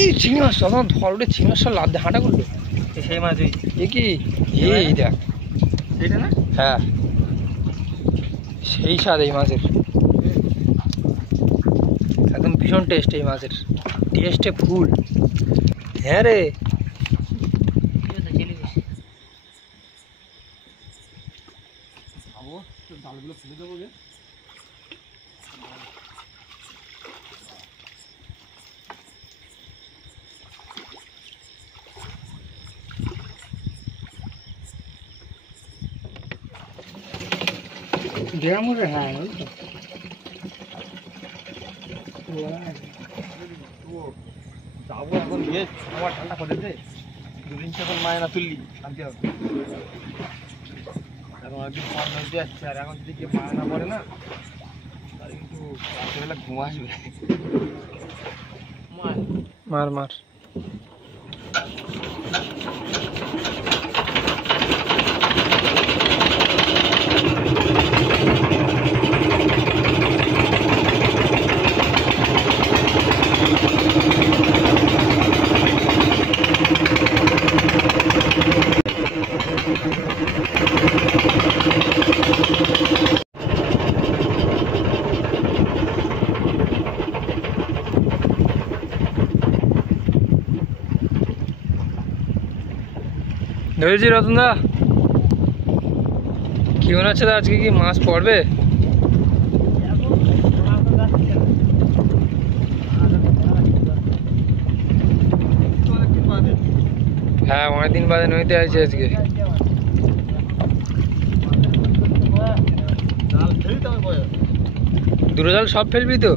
এই চিংড়ি মাছ তখন ধর ওটা চিংড়ি মাছ লাভ দিয়ে হাঁটা করলো সেই মাছ এ কি এই দেখ এটা না হ্যাঁ সেই স্বাদ এই মাছের একদম ভীষণ টেস্ট এই মাছের টেস্টে ফুল হ্যাঁ রে ডালগুলো ফেলে দেবো গে ড্রামে হ্যাঁ যাবো এখন গিয়ে আমার ঠান্ডা করে দে দুদিন এখন মায়না তুললি শান্তি হবে এখন একদিন পর নদী আসছে আর এখন যদি কেউ মায়না পড়ে না তাহলে কিন্তু রাত্রেবেলা ঘুম আসবে মার মার ধরেছি রতনদা কি মনে হচ্ছে আজকে কি মাছ পড়বে হ্যাঁ অনেকদিন বাদে নদীতে আছে আজকে দুটো জাল সব ফেলবি তো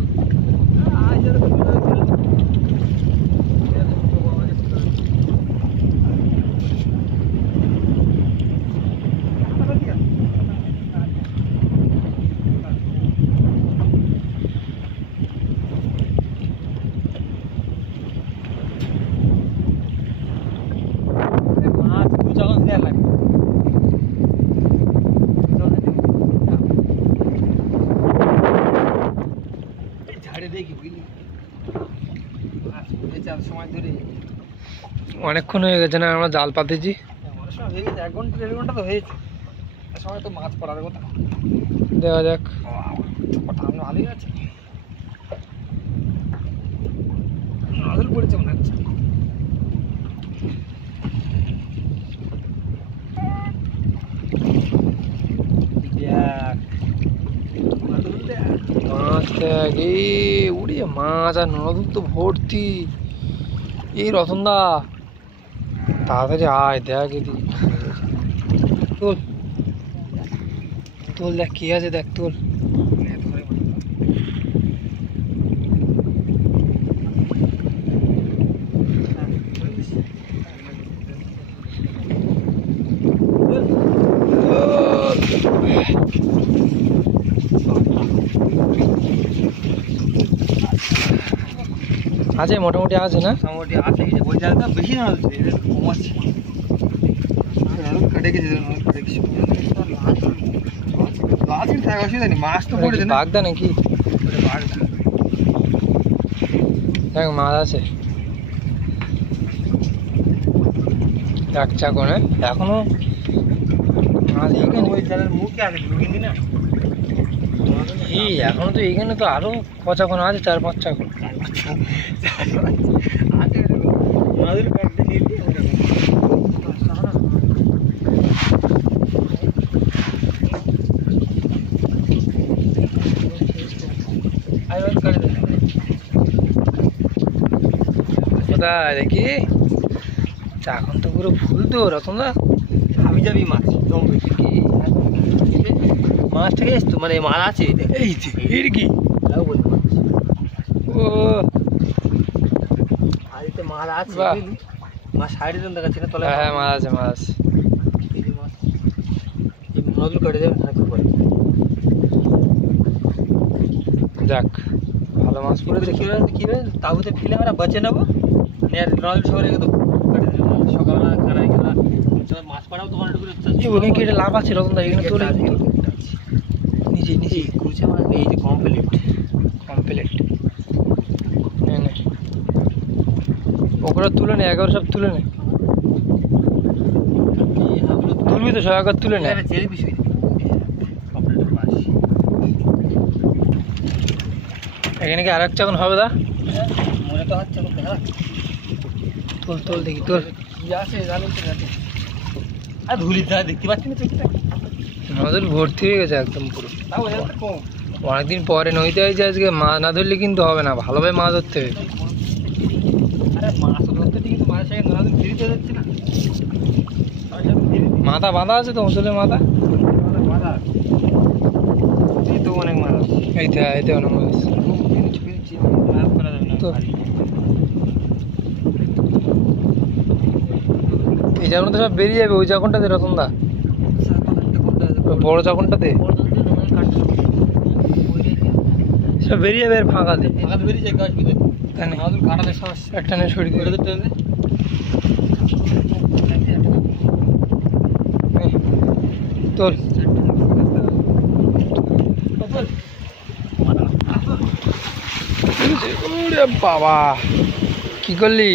অনেকক্ষণ হয়ে গেছে না আমরা জাল পাতেছি 1 ঘন্টা 1.5 ঘন্টা তো হয়েছে সময় তো মাছ পড়ার কথা দেখা যাক ভালোই আছে মাদুল পড়েছে মনে হচ্ছে মাছ দেখ উড়িয়ে মাছ আর নদী তো ভর্তি এই রতনদা তাড়াতাড়ি আয় দেখ এদিকে তোল তোল দেখ কি আছে দেখ তোল আছে মোটামুটি আছে না মোটামুটি আছে ওই জায়গাটা বেশি না কম আছে কেটে গেছে অসুবিধা নেই মাছ তো পড়েছে না বাগদা নাকি দেখ মাছ আছে ডাকচা করে এখনো মাছ এইখানে ওই জালের মুখে আছে ঢুকিনি না এই এখনো তো এইখানে তো আরো কচাক্ষণ আছে 4-5 চাখন আগে মাদুর কাটতে নিয়ে দিয়ে কোথায় দেখি এখন তো পুরো ফুল তো রতনদা আমি যাবি মাছ জমবে কি মাছটাকে এসতো মানে মাছ আছে এই এর কি ও আরে মাছ আছে বাহ। মাছ সাইডে জন দেখাচ্ছে না তলে হ্যাঁ মাছ আছে মাছ এই মাছ এই নদল কেটে দেবেন থাকতে পারে যাক ভালো মাছ পড়েছে কি তাবুতে ফেলে আমরা বাঁচে নেবো নদল সবাই রেখে দেবো কেটে দেবো সকালবেলা খানায় গেলা মাছ পাড়াও তোমার ওখানে কি এটা লাভ আছে রতনদা এখানে তোলে নিচে নিচে কুচে মাছ এই যে কমপ্লিট কমপ্লিট করে তুলে নে, একবার সব তুলে নে। তুলবি তো সব একবার তুলে নে। এখানে কি আর একটা এখন হবে দা? মনে তো হচ্ছে তোল তোল দেখি তোল। আর ধুলি দেখতে পাচ্ছি না চোখটা। নদীর ভর্তি হয়ে গেছে একদম পুরো। তাও কম। অনেকদিন পরে নদীতে আইছে আজকে, মাছ না ধরলে কিন্তু হবে না, ভালোভাবে মাছ ধরতে হবে। আরে মাছ ধরতে কিন্তু মাছের সঙ্গে নদী ফিরিতে যাচ্ছে না। মাথা বাঁধা আছে তো, মুসলের মাথা। এই তো অনেক মাছ আছে। এইতে অনেক মাছ আছে। তো এই যখনটা সব বেরিয়ে যাবে, ওই যখনটাতে রতনদা, ওই বড় যখনটাতে সব বেরিয়ে যাবে, আর ফাঁকাতে বেরিয়ে যায় গাছ বিদে তাই না? কাটালে সমস্যা। একটা নিয়ে সরিয়ে দিয়ে তোল। ওরে বাবা, কি করলি?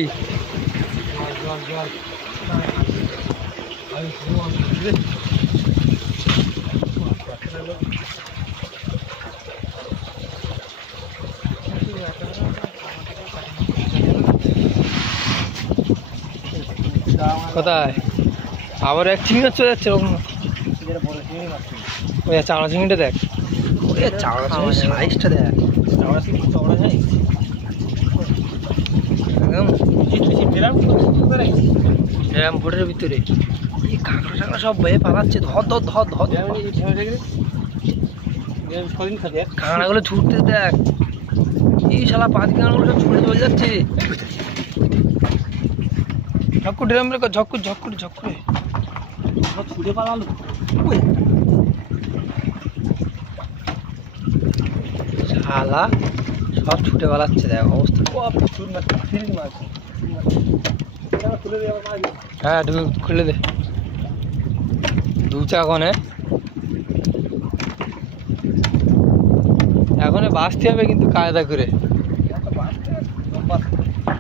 কোথায় আবার এক চিংড়ি মাছ চলে যাচ্ছে ওরকম? ওই চাওড়া চিংড়িটা দেখ, ওই চাওড়া চিংড়ির সাইজটা দেখ, একদম ড্রাম বোটের ভিতরে। এই কাঁকড়া টাকড়া সব বয়ে পালাচ্ছে, ধর ধর ধর ধর। কাঁকড়াগুলো ছুটতে দেখ, এই শালা পাতি কাঁকড়াগুলো সব ছুটে চলে যাচ্ছে। ঝক্কু ড্রাম রে, ঝক্কু ঝক্কু ঝক্কু ছুটে পালালো। শালা সব ছুটে পালাচ্ছে, দেখ অবস্থা। হ্যাঁ খুলে দে, দু চাকনে এখন বাঁচতে হবে কিন্তু কায়দা করে,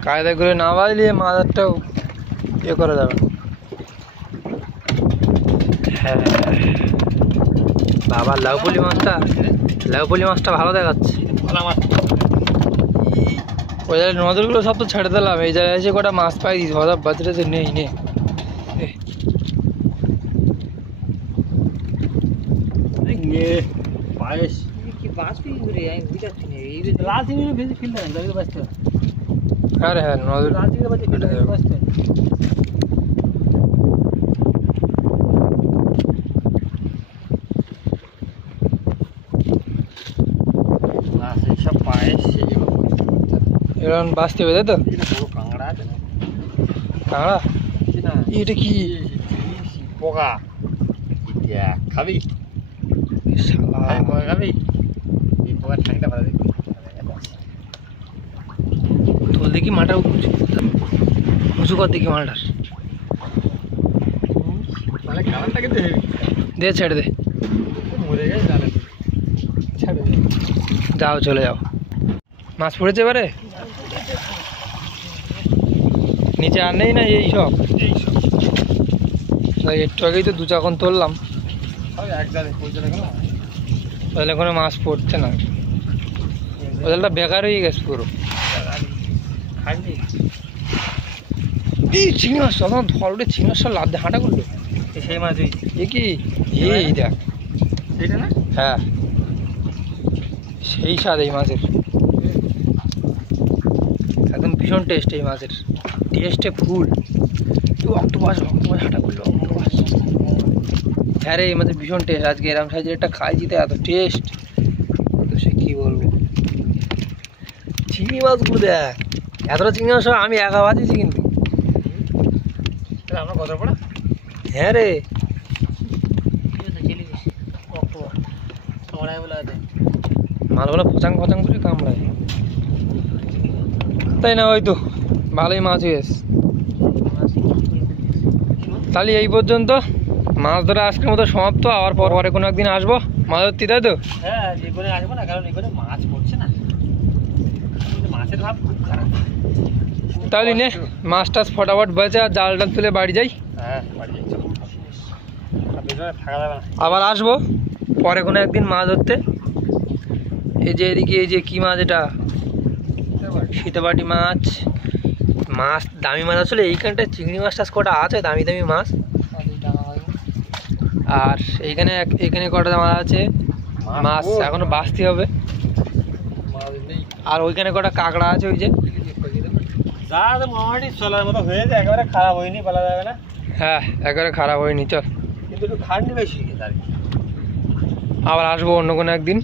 কায়দা করে না বাজলে মাজারটাও ইয়ে করা যাবে। হ্যাঁ বাবা, লাউপলি মাছটা ভালো দেখাচ্ছে। ওই জায়গায় নজরগুলো সব তো ছেড়ে দিলাম, এই জায়গায় এসে কটা মাছ পাই দিস, হঠাৎ বাজারে নেই নে। পায়েস লাল চিংড়ি বেশি ফিল্ড বাঁচতে হবে। হ্যাঁ রে হ্যাঁ, নজর লাল চিংড়ি বাঁচতে সব পায়েস এরকম বাঁচতে হবে, তাই তো? কাঁকড়া আছে না? কাঁকড়া এটা কি? পোকা খাবি? শালা পোকা খাবি? এই পোকা ঠান্ডা ভালো দেখবি। তোল দেখি মাটা উঁচু কর দেখি মালটার, তাহলে খাবারটাকে দে ছেড়ে দে, মরে গেছে তাহলে ছেড়ে দে। যাও চলে যাও। মাছ পড়েছে এবারে নিচে, আর নেই না এই সব? একটু আগেই তো দু চাকন তুললাম, তাহলে কোনো মাছ পড়ছে না, ওদেরটা বেকার হয়ে গেছে পুরো। এই চিংড়ি মাছ তখন ধরে, চিংড়ি মাছ সব লাভ দিয়ে হাঁটা করলো। সেই মাছ এ কি? এই দেখ, সেইটা না? হ্যাঁ সেই স্বাদ এই মাছের, একদম ভীষণ টেস্ট এই মাছের, টেস্টে ফুল। অক্টোপাস হাঁটা করলো, অক্টোপাস। হ্যাঁ রে, এই মাছের ভীষণ টেস্ট। আজকে এরম সাইজের একটা খাইছি তো এত টেস্ট, তো সে কী বলবো। চিংড়ি মাছগুলো দেখ, এতটা চিংড়ি মাছ আমি একা বাঁচিয়েছি কিন্তু। আমরা কত পড়া? হ্যাঁ রে, মালগুলো ফচাং ফচাং করে কামড়ায়, তাই না? ওই তো ভালোই মাছ হয়েছে। তাহলে এই পর্যন্ত মাছ ধরা আজকের মতো সমাপ্ত। আবার পরে কোনো একদিন আসবো মাছ ধরতে, তাই তো? হ্যাঁ, এবারে আসবো না, কারণ এবারে মাছ পড়ছে না, মাছ মাছের ভাব খুব খারাপ। তাহলে নে মাছ টাছ ফটাফট বেঁচে আর জাল টাল তুলে বাড়ি যাই। হ্যাঁ বাড়ি যাই চলো। আর ভিতরে থাকা যাবে না। আবার আসবো পরে কোনো একদিন মাছ ধরতে। এই যে এদিকে এই যে কি মাছ এটা, সীতাবাটি মাছ। মাছ দামি মাছ আসলে এইখানটায় চিংড়ি মাছ টাছ কটা আছে দামি দামি মাছ। আর এইখানে এখানে কটা মাছ আছে, মাছ এখনো বাঁচতে হবে। আর ওইখানে কটা কাঁকড়া আছে ওই যে। যা মোটামুটি চলার মতো হয়েছে, একেবারে খারাপ হয়নি বলা যাবে না। হ্যাঁ একেবারে খারাপ হয়নি, চল কিন্তু একটু খাটনি বেশি। আবার আসবো অন্য কোনো একদিন।